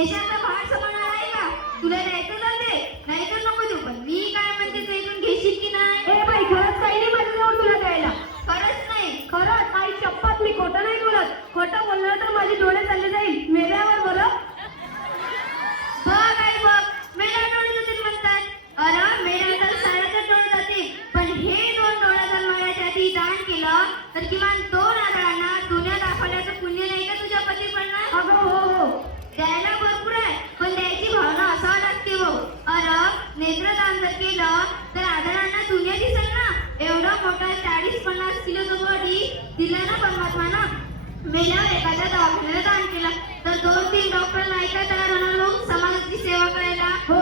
देशाचा भार सांभाळणार आहे का? तुला जायचं तर दे नाहीतर नको देऊ पण मी काय म्हणते ते ऐकून घेशील की नाही ए बाई खरंच काही नाही माझ्याजवळ तुला द्यायला खरंच नाही खरंच आई शपथ मी खोटं नाही बोलत खोटं बोललं तर माझे डोळे चालले जाईल मेल्यावर बरं बघ आई बघ मेला डोळे जातील म्हणतात अरे मेला तर साऱ्याच्या डोळे जातील पण हे दोन डोळा जर मायाच्या आधी दान केलं तर किमान दोन आदळांना दुनिया दाखवण्याचं पुण्य नाही का तुझ्या पती पडणार अगं हो हो द्यायला भरपूर आहे पण द्यायची भावना असावं लागते हो अरे नेत्रदान जर केलं तर आदरांना दुनिया दिसेल ना एवढा मोठा चाळीस पन्नास तो बॉडी दिला ना परमात्मानं. मेल्यावर एखाद्या दवाखान्याला दान केला. तर दोन तीन डॉक्टर नाही का तयार होणार लोक समाजाची सेवा करायला. हो.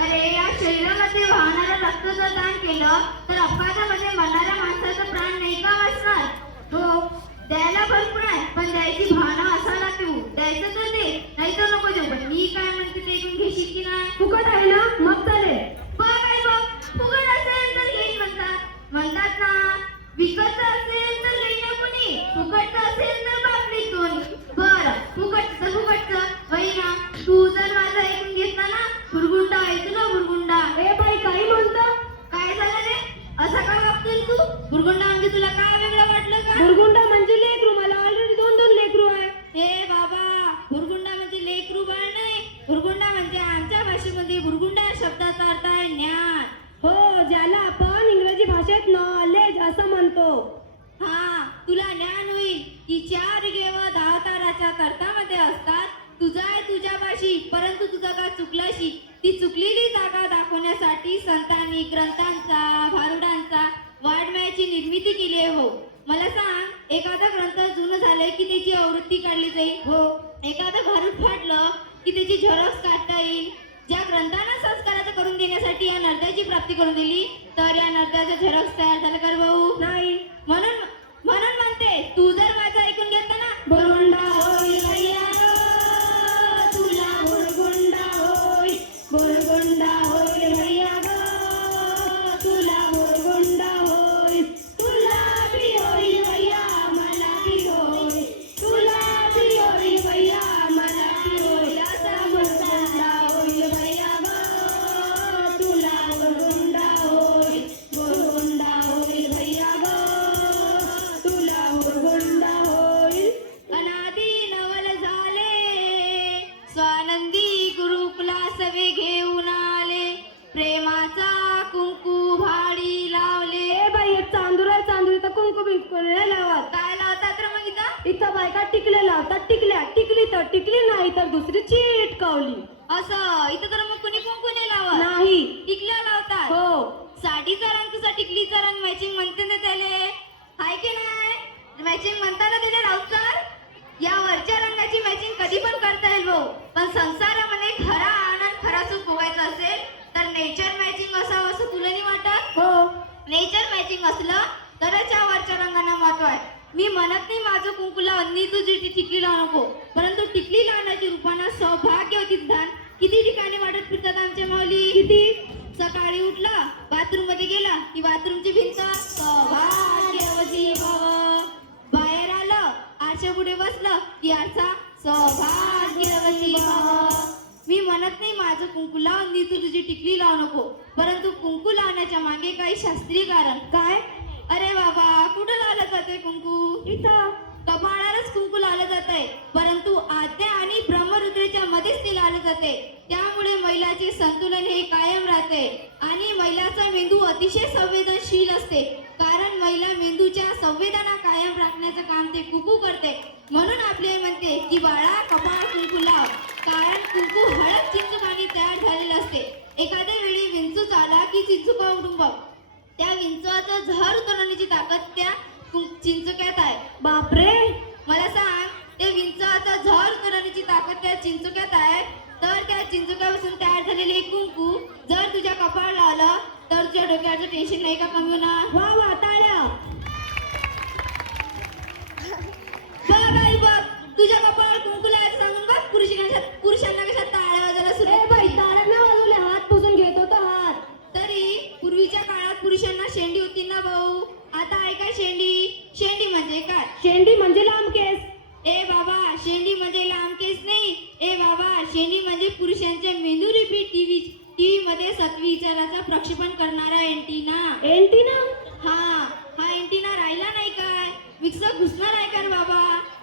अरे या शरीरामध्ये वाहणारा रक्त जर दान केलं तर अपघातामध्ये मरणाऱ्या माणसाचा प्राण नाही का वाचणार. हो. द्यायला भरपूर आहे पण द्यायची भावना असायला लागते हो. द्यायचं तर दे नाही तर नको देऊ. पण मी काय म्हणते ते घेशील की नाही? फुकट आहे ना? मग चालेल बघ काय बघ फुकट असेल तर घेईन म्हणतात म्हणतात ना विकत असेल तर घेईन ना कोणी फुकट असेल तर बापली कोणी बरं फुकटचं फुकटचं होई ना तू जर माझं ऐकून घेतला ना बुरगुंडा आहे तुला बुरगुंडा. ए बाई काही म्हणतो? काय झालं रे? असा का वागतोय तू? बुरगुंडा म्हणजे तुला काय वेगळं वाटलं का? बुरगुंडा म्हणजे लेकरू. मला ऑलरेडी दोन दोन लेकरू आहे. हे बाबा भुरगुंडा म्हणजे लेकरू बाळ नाही. भुरगुंडा म्हणजे आमच्या भाषेमध्ये भुरगुंडा या शब्दाचा अर्थ आहे ज्ञान. हो ज्याला आपण इंग्रजी भाषेत नॉलेज असं म्हणतो. हा तुला ज्ञान होईल. की चार गेव दहा ताराच्या तर्कामध्ये असतात तुझा आहे तुझ्या भाषी परंतु तुझा का चुकलाशी ती चुकलेली जागा दाखवण्यासाठी संतांनी ग्रंथांचा भारुडांचा वाड्मयाची निर्मिती केली आहे हो. मला सांग एखादा ग्रंथ जुनं झालंय की त्याची आवृत्ती काढली जाईल? हो. एखादं भारूड फाटलं की त्याची झेरॉक्स काढता येईल? ज्या ग्रंथांना संस्काराचं करून देण्यासाठी या नर्त्याची प्राप्ती करून दिली तर या नर्त्याचं झेरॉक्स तयार झालं कर भाऊ? नाही. म्हणून टिकल्या लावतात टिकल्या. टिकली तर टिकली नाही तर दुसरी चिटकावली असं? इथं तर मग कुणी कुंकू नाही लावत? नाही. टिकल्या लावतात? हो. साडीचा रंग तुझा टिकलीचा रंग मॅचिंग म्हणते ना त्याले. हाय की नाही? मॅचिंग म्हणता ना त्याला राऊतर या वरच्या रंगाची मॅचिंग कधी पण करता येईल भाऊ. पण संसारामध्ये खरा आनंद खरा सुख भोगायचा असेल तर नेचर मॅचिंग असावं असं तुला नाही वाटत? हो. नेचर मॅचिंग असलं तरच या वरच्या रंगांना महत्त्व आहे मी म्हणत नाही माझं कुंकू लावून तुझी ती टिकली लावू नको. परंतु टिकली लावण्याची रूपानं सौभाग्य होती किती ठिकाणी वाटत फिरतात आमच्या माऊली? किती? कुंकू लावलेले हे कुंकू जर तुझ्या कपाळ लावलं तर तुझ्या डोक्याचं टेन्शन नाही का कमी होणार? वा वा ताळ्या बघ आई बघ. तुझ्या कपाळ कुंकू लावायचं सांगून बघ. पुरुषांना पुरुषांना कशा ताळ्या वाजायला सुरू? आहे बाई ताळ्यांना वाजवले. हात पुसून घेत होता हात. तरी पूर्वीच्या काळात पुरुषांना शेंडी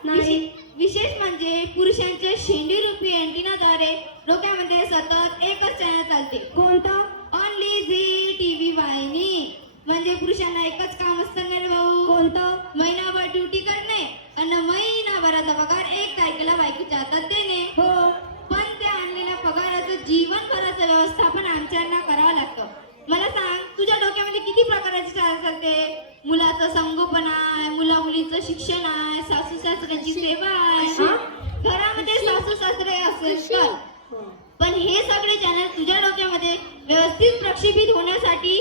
नाही. विशे- विशेष म्हणजे पुरुषांच्या शेंडी रूपी अँटिनाद्वारे डोक्यामध्ये सतत एकच चॅनल चालते. कोणतं? ओनली झी टीव्ही वाहिनी. म्हणजे पुरुषांना एकच काम असतं ना रे भाऊ? कोणतं? महिनाभर ड्युटी करणे आणि महिनाभराचा पगार एक तारखेला बायकोच्या हातात देणे. हो. पण त्या आणलेल्या पगाराचं जीवनभराचं व्यवस्थापन आमच्यांना करावं लागतं. मला सांग तुझ्या डोक्यामध्ये किती प्रकारची चाल चालते? मुलाचं संगोपन आहे मुला मुलीचं शिक्षण आहे सासू सासऱ्याची सेवा आहे? घरामध्ये सासू सासरे असेल तर पण हे सगळे चॅनल तुझ्या डोक्यामध्ये व्यवस्थित प्रक्षेपित होण्यासाठी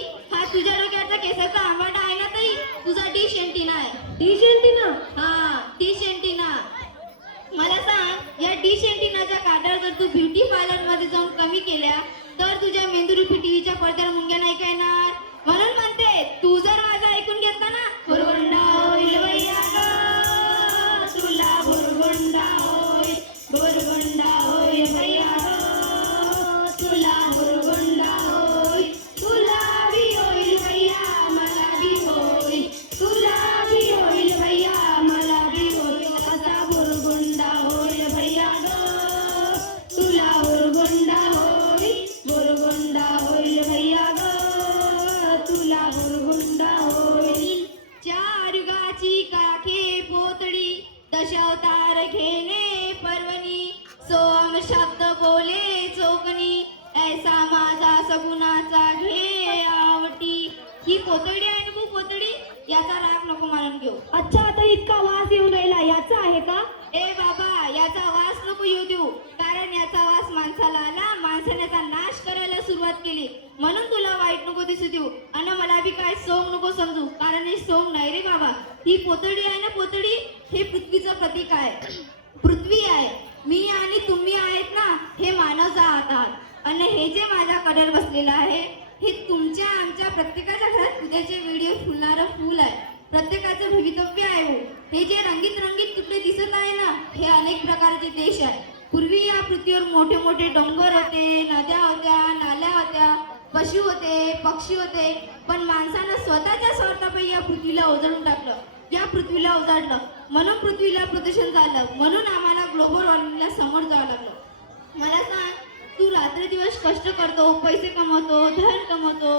ही पोतडी आहे ना पोतडी याचा राग नको मानून घेऊ. अच्छा आता इतका वास येऊन राहिला याचा आहे का? ए बाबा याचा वास नको येऊ देऊ. कारण याचा वास माणसाला आला माणसाने याचा नाश करायला सुरुवात केली. म्हणून तुला वाईट नको दिसू देऊ. आणि मला बी काय सोंग नको समजू. कारण हे सोंग नाही रे बाबा. ही पोतडी आहे ना पोतडी हे पृथ्वीचं प्रतीक आहे. पृथ्वी आहे. मी आणि तुम्ही आहेत ना हे मानव जात आहात. आणि हे जे माझ्या कडेवर बसलेलं आहे हे तुमच्या आमच्या प्रत्येकाच्या घरात उद्याचे व्हिडिओ फुलणारं फूल आहे. प्रत्येकाचं भवितव्य आहे हो. हे. जे रंगीत रंगीत तुकडे दिसत आहे ना हे अनेक प्रकारचे देश आहे. पूर्वी या पृथ्वीवर मोठे मोठे डोंगर होते नद्या होत्या नाल्या होत्या पशु होते पक्षी होते पण माणसानं स्वतःच्या स्वार्थापाई या पृथ्वीला ओझळून टाकलं. या पृथ्वीला उजाडलं म्हणून पृथ्वीला प्रदूषण झालं. म्हणून आम्हाला ग्लोबल वॉर्मिंगला समोर जावं लागलं. मला सांग तू रात्र दिवस कष्ट करतो पैसे कमवतो धन कमवतो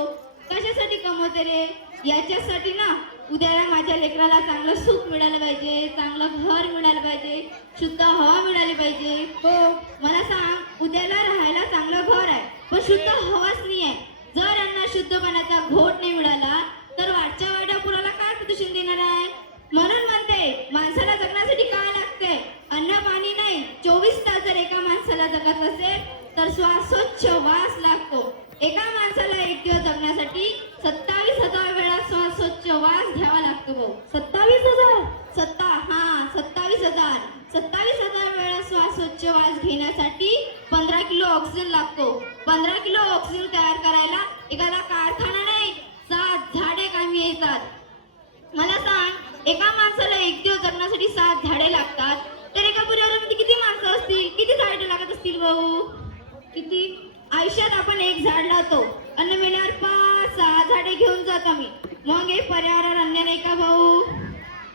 कशासाठी कमवते रे? याच्यासाठी ना उद्याला माझ्या लेकराला चांगलं सुख मिळालं पाहिजे चांगलं घर मिळालं पाहिजे शुद्ध हवा मिळाली पाहिजे. हो. मला सांग उद्याला राहायला चांगलं घर आहे पण शुद्ध हवाच नाही आहे. जर यांना शुद्ध पाण्याचा घोट नाही मिळाला तर वाटच्या वाट्या पुराला काय प्रदूषण देणार आहे म्हणून म्हणते माणसाला जगण्यासाठी काय लागते अन्न पाणी नाही चोवीस तास जर एका माणसाला जगत असेल तर श्वास स्वच्छ वास लागतो एका माणसाला एक दिवस जगण्यासाठी सत्तावीस हजार वेळा श्वास स्वच्छ वास घ्यावा लागतो भाऊ सत्तावीस हजार सत्ता हा सत्तावीस हजार सत्तावीस हजार वेळा श्वास स्वच्छ वास घेण्यासाठी पंधरा किलो ऑक्सिजन लागतो. पंधरा किलो ऑक्सिजन तयार करायला एखादा कारखाना नाही सात झाडे कामी येतात. मला सांग एका माणसाला एक दिवस जगण्यासाठी सात झाडे लागतात तर एका परिवारामध्ये किती माणसं असतील? किती झाडे लागत असतील भाऊ? किती? आयुष्यात आपण एक झाड लावतो. अन्न मेल्यावर पाच सहा झाडे घेऊन जातो आम्ही. मग हे पर्यावरण अन्य नाही का भाऊ?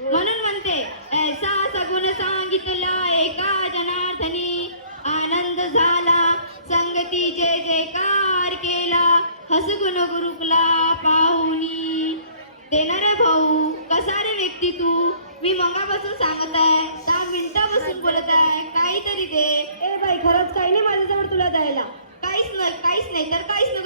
म्हणून म्हणते ऐसा सगुण सांगितला एका जनार्दनी आनंद झाला. संगती जय जयकार केला. हसगुण गुरुकुला पाहुनी. देणारे भाऊ. कसा रे व्यक्ती तू? मी मंगापासून सांगत आहे दहा मिनिटापासून बोलत आहे काहीतरी दे. ए बाई खरंच काही नाही माझ्याजवळ तुला द्यायला. काहीच नाही काहीच नाही. तर काहीच नको